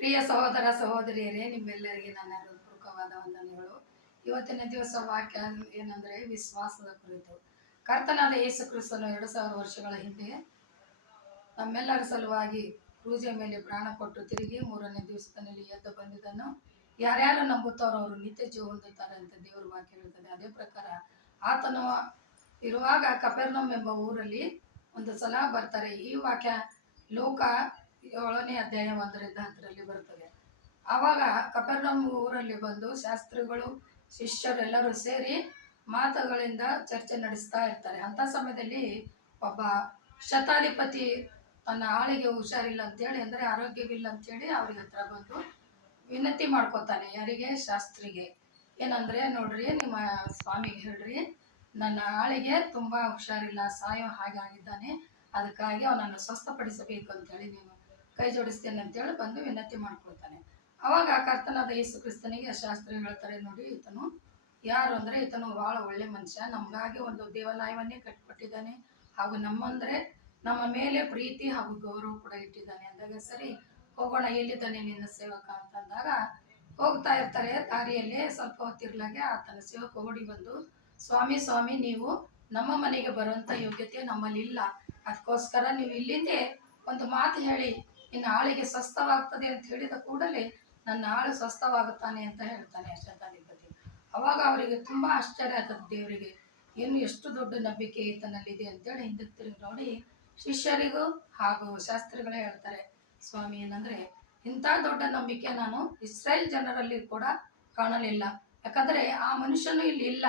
ಪ್ರಿಯ ಸಹೋದರ ಸಹೋದರಿಯರೇ, ನಿಮ್ಮೆಲ್ಲರಿಗೆ ನನ್ನ ಹೃತ್ಪೂರ್ವಕವಾದ ವಂದನೆಗಳು. ಇವತ್ತಿನ ದಿವಸ ವಾಕ್ಯ ಏನಂದ್ರೆ ವಿಶ್ವಾಸದ ಕುರಿತು. ಕರ್ತನಾದ ಯೇಸು ಕ್ರಿಸ್ತನು 2000 ವರ್ಷಗಳ ಹಿಂದೆ ನಮ್ಮೆಲ್ಲರ ಸಲುವಾಗಿ ಕ್ರೂಜೆ ಮೇಲೆ ಪ್ರಾಣ ಕೊಟ್ಟು ತಿರುಗಿ 3ನೇ ದಿವಸದಲ್ಲಿ ಎದ್ದು ಬಂದಿದ್ದನ್ನು ಯಾರ್ಯಾರು ನಂಬುತ್ತಾರೋ ಅವರು ನಿತ್ಯ ಜೀವ ಹೊಂದುತ್ತಾರೆ ಅಂತ ದೇವರ ವಾಕ್ಯ ಹೇಳ್ತದೆ. ಅದೇ ಪ್ರಕಾರ ಆತನು ಇರುವಾಗ ಕಪೆರ್ನೌಮ್ ಎಂಬ ಊರಲ್ಲಿ ಒಂದು ಸಲ ಬರ್ತಾರೆ. ಈ ವಾಕ್ಯ ಲೋಕ 7ನೇ ಅಧ್ಯಾಯ 1ರಿಂದ 10ರಲ್ಲಿ ಬರುತ್ತದೆ. ಆವಾಗ ಕಪೆರ್ನೌಮ್ ಊರಲ್ಲಿ ಬಂದು ಶಾಸ್ತ್ರಿಗಳು ಶಿಷ್ಯರು ಎಲ್ಲರೂ ಸೇರಿ ಮಾತುಗಳಿಂದ ಚರ್ಚೆ ನಡೆಸ್ತಾ ಇರ್ತಾರೆ. ಅಂಥ ಸಮಯದಲ್ಲಿ ಒಬ್ಬ ಶತಾಧಿಪತಿ ತನ್ನ ಆಳಿಗೆ ಹುಷಾರಿಲ್ಲ ಅಂತೇಳಿ, ಅಂದರೆ ಆರೋಗ್ಯವಿಲ್ಲ ಅಂತೇಳಿ ಅವ್ರಿಗೆ ಹತ್ರ ಬಂದು ವಿನಂತಿ ಮಾಡ್ಕೋತಾನೆ. ಯಾರಿಗೆ? ಶಾಸ್ತ್ರಿಗೆ. ಏನಂದ್ರೆ, ನೋಡ್ರಿ, ನಿಮ್ಮ ಸ್ವಾಮಿಗೆ ಹೇಳ್ರಿ, ನನ್ನ ಆಳಿಗೆ ತುಂಬ ಹುಷಾರಿಲ್ಲ, ಸಾಯೋ ಹಾಗೆ ಆಗಿದ್ದಾನೆ, ಅದಕ್ಕಾಗಿ ಅವನನ್ನು ಸ್ವಸ್ಥಪಡಿಸಬೇಕು ಅಂತೇಳಿ ನೀನು ಕೈ ಜೋಡಿಸ್ತೇನೆ ಅಂತೇಳಿ ಬಂದು ವಿನಂತಿ ಮಾಡ್ಕೊಳ್ತಾನೆ. ಅವಾಗ ಕರ್ತನಾದ ಯೇಸು ಕ್ರಿಸ್ತನಿಗೆ ಶಾಸ್ತ್ರಿ ಹೇಳ್ತಾರೆ, ನೋಡಿ, ಈತನು ಯಾರು ಅಂದರೆ ಈತನು ಭಾಳ ಒಳ್ಳೆ ಮನುಷ್ಯ, ನಮಗಾಗಿ ಒಂದು ದೇವಾಲಯವನ್ನೇ ಕಟ್ಟಿಕೊಟ್ಟಿದ್ದಾನೆ, ಹಾಗೂ ನಮ್ಮ ಮೇಲೆ ಪ್ರೀತಿ ಹಾಗೂ ಗೌರವ ಕೂಡ ಇಟ್ಟಿದ್ದಾನೆ. ಅಂದಾಗ ಸರಿ ಹೋಗೋಣ, ಎಲ್ಲಿದ್ದಾನೆ ನಿನ್ನ ಸೇವಕ ಅಂತಂದಾಗ ಹೋಗ್ತಾ ಇರ್ತಾರೆ. ದಾರಿಯಲ್ಲಿ ಸ್ವಲ್ಪ ಹೊತ್ತಿರ್ಲಾಗೆ ಆತನ ಸೇವಕ ಓಡಿ ಬಂದು, ಸ್ವಾಮಿ, ನೀವು ನಮ್ಮ ಮನೆಗೆ ಬರುವಂಥ ಯೋಗ್ಯತೆ ನಮ್ಮಲ್ಲಿ ಇಲ್ಲ, ಅದಕ್ಕೋಸ್ಕರ ನೀವು ಇಲ್ಲಿಂದೇ ಒಂದು ಮಾತು ಹೇಳಿ ನಿನ್ನ ಆಳಿಗೆ ಸ್ವಸ್ಥವಾಗ್ತದೆ ಅಂತ ಹೇಳಿದ ಕೂಡಲೇ ನನ್ನ ಆಳು ಸ್ವಸ್ಥವಾಗುತ್ತಾನೆ ಅಂತ ಹೇಳ್ತಾನೆ ಶತಾಧಿಪತಿ. ಅವಾಗ ಅವರಿಗೆ ತುಂಬ ಆಶ್ಚರ್ಯ ಆಗ್ತದೆ. ದೇವರಿಗೆ ಏನು ಎಷ್ಟು ದೊಡ್ಡ ನಂಬಿಕೆ ಈತನಲ್ಲಿದೆ ಅಂತೇಳಿ ಹಿಂದಕ್ಕೆ ತಿರುಗಿ ನೋಡಿ ಶಿಷ್ಯರಿಗೂ ಹಾಗೂ ಶಾಸ್ತ್ರಿಗಳೇ ಹೇಳ್ತಾರೆ, ಸ್ವಾಮಿ, ಏನಂದರೆ ಇಂಥ ದೊಡ್ಡ ನಂಬಿಕೆ ನಾನು ಇಸ್ರೇಲ್ ಜನರಲ್ಲಿ ಕೂಡ ಕಾಣಲಿಲ್ಲ. ಯಾಕಂದರೆ ಆ ಮನುಷ್ಯನು ಇಲ್ಲಿ ಇಲ್ಲ,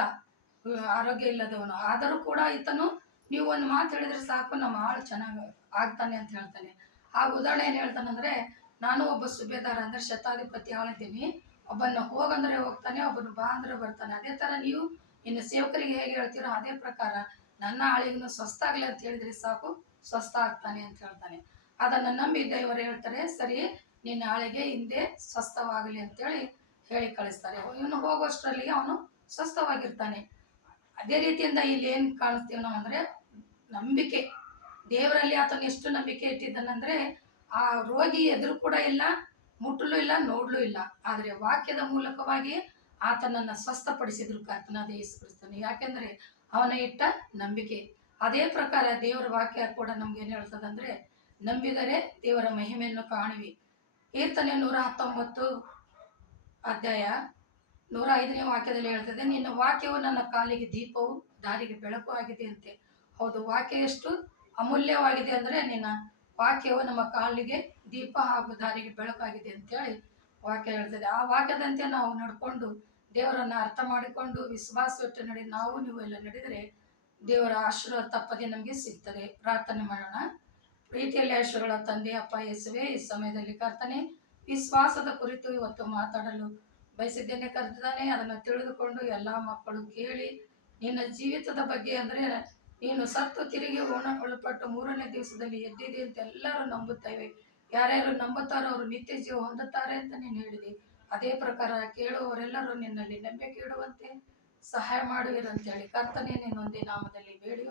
ಆರೋಗ್ಯ ಇಲ್ಲದವನು, ಆದರೂ ಕೂಡ ಈತನು ನೀವು ಒಂದು ಮಾತು ಹೇಳಿದ್ರೆ ಸಾಕು, ನಮ್ಮ ಆಳು ಚೆನ್ನಾಗಿ ಆಗ್ತಾನೆ ಅಂತ ಹೇಳ್ತಾನೆ. ಆ ಉದಾಹರಣೆ ಏನು ಹೇಳ್ತಾನಂದರೆ, ನಾನು ಒಬ್ಬ ಸುಬೇದಾರ ಅಂದರೆ ಶತಾಧಿಪತಿ ಆಳಿದ್ದೀನಿ, ಒಬ್ಬನ ಹೋಗಂದ್ರೆ ಹೋಗ್ತಾನೆ, ಒಬ್ಬನು ಬಾ ಅಂದರೆ ಬರ್ತಾನೆ. ಅದೇ ಥರ ನೀವು ಇನ್ನು ಸೇವಕರಿಗೆ ಹೇಗೆ ಹೇಳ್ತೀರೋ ಅದೇ ಪ್ರಕಾರ ನನ್ನ ಆಳಿಗೂ ಸ್ವಸ್ಥ ಆಗಲಿ ಅಂತ ಹೇಳಿದ್ರೆ ಸಾಕು, ಸ್ವಸ್ಥ ಆಗ್ತಾನೆ ಅಂತ ಹೇಳ್ತಾನೆ. ಅದನ್ನು ನಂಬಿ ದೇವರು ಹೇಳ್ತಾರೆ, ಸರಿ, ನಿನ್ನ ಆಳಿಗೆ ಹಿಂದೆ ಸ್ವಸ್ಥವಾಗಲಿ ಅಂತೇಳಿ ಹೇಳಿ ಕಳಿಸ್ತಾರೆ. ಇವನು ಹೋಗೋಷ್ಟರಲ್ಲಿ ಅವನು ಸ್ವಸ್ಥವಾಗಿರ್ತಾನೆ. ಅದೇ ರೀತಿಯಿಂದ ಇಲ್ಲಿ ಏನು ಕಾಣಿಸ್ತೀವಿ ನಾವು ಅಂದರೆ ನಂಬಿಕೆ. ದೇವರಲ್ಲಿ ಆತನು ಎಷ್ಟು ನಂಬಿಕೆ ಇಟ್ಟಿದ್ದಾನಂದರೆ ಆ ರೋಗಿ ಎದುರು ಕೂಡ ಇಲ್ಲ, ಮುಟ್ಟಲು ಇಲ್ಲ, ನೋಡಲೂ ಇಲ್ಲ, ಆದರೆ ವಾಕ್ಯದ ಮೂಲಕವಾಗಿ ಆತನನ್ನು ಸ್ವಸ್ಥಪಡಿಸಿದ್ರು ಕರ್ತನಾದ ಯೇಸು ಕ್ರಿಸ್ತನು. ಯಾಕೆಂದರೆ ಅವನ ಇಟ್ಟ ನಂಬಿಕೆ. ಅದೇ ಪ್ರಕಾರ ದೇವರ ವಾಕ್ಯ ಕೂಡ ನಮ್ಗೇನು ಹೇಳ್ತದಂದರೆ, ನಂಬಿದರೆ ದೇವರ ಮಹಿಮೆಯನ್ನು ಕಾಣುವಿ. ಕೀರ್ತನೆ 119 ಅಧ್ಯಾಯ 105ನೇ ವಾಕ್ಯದಲ್ಲಿ ಹೇಳ್ತದೆ, ನಿನ್ನ ವಾಕ್ಯವು ನನ್ನ ಕಾಲಿಗೆ ದೀಪವು ದಾರಿಗೆ ಬೆಳಕು ಆಗಿದೆ ಅಂತೆ. ಹೌದು, ವಾಕ್ಯ ಎಷ್ಟು ಅಮೂಲ್ಯವಾಗಿದೆ ಅಂದರೆ ನಿನ್ನ ವಾಕ್ಯವು ನಮ್ಮ ಕಾಲಿಗೆ ದೀಪ ಹಾಗೂ ದಾರಿಗೆ ಬೆಳಕಾಗಿದೆ ಅಂತೇಳಿ ವಾಕ್ಯ ಹೇಳ್ತದೆ. ಆ ವಾಕ್ಯದಂತೆ ನಾವು ನಡ್ಕೊಂಡು ದೇವರನ್ನು ಅರ್ಥ ಮಾಡಿಕೊಂಡು ವಿಶ್ವಾಸವಿಟ್ಟು ನೀವು ಎಲ್ಲ ನಡೆದರೆ ದೇವರ ಆಶೀರ್ವಾದ ತಪ್ಪದೆ ನಮಗೆ ಸಿಗ್ತದೆ. ಪ್ರಾರ್ಥನೆ ಮಾಡೋಣ. ಪ್ರೀತಿಯಲ್ಲಿ ಆಶೀರ್ವಾದ ತಂದೆ ಅಪ್ಪ ಯೇಸುವೆ, ಈ ಸಮಯದಲ್ಲಿ ಕರ್ತನೆ ವಿಶ್ವಾಸದ ಕುರಿತು ಇವತ್ತು ಮಾತಾಡಲು ಬಯಸಿದ್ದೇನೆ. ಕರ್ತನೆ ಅದನ್ನು ತಿಳಿದುಕೊಂಡು ಎಲ್ಲ ಮಕ್ಕಳು ಕೇಳಿ ನಿನ್ನ ಜೀವಿತದ ಬಗ್ಗೆ, ಅಂದರೆ ನೀನು ಸತ್ತು ತಿರುಗಿ ಒಳಪಟ್ಟು 3ನೇ ದಿವಸದಲ್ಲಿ ಎದ್ದಿದೆ ಅಂತ ಎಲ್ಲರೂ ನಂಬುತ್ತೇವೆ. ಯಾರ್ಯಾರು ನಂಬುತ್ತಾರೋ ಅವರು ನಿತ್ಯ ಜೀವ ಹೊಂದುತ್ತಾರೆ ಅಂತ ನೀನು ಹೇಳಿದೆ. ಅದೇ ಪ್ರಕಾರ ಕೇಳುವವರೆಲ್ಲರೂ ನಿನ್ನಲ್ಲಿ ನಂಬಿಕೆ ಇಡುವಂತೆ ಸಹಾಯ ಮಾಡುವಿರಂತೇಳಿ ಕರ್ತನೆ ನಿನ್ನೊಂದೇ ನಾಮದಲ್ಲಿ ಬೇಡಿ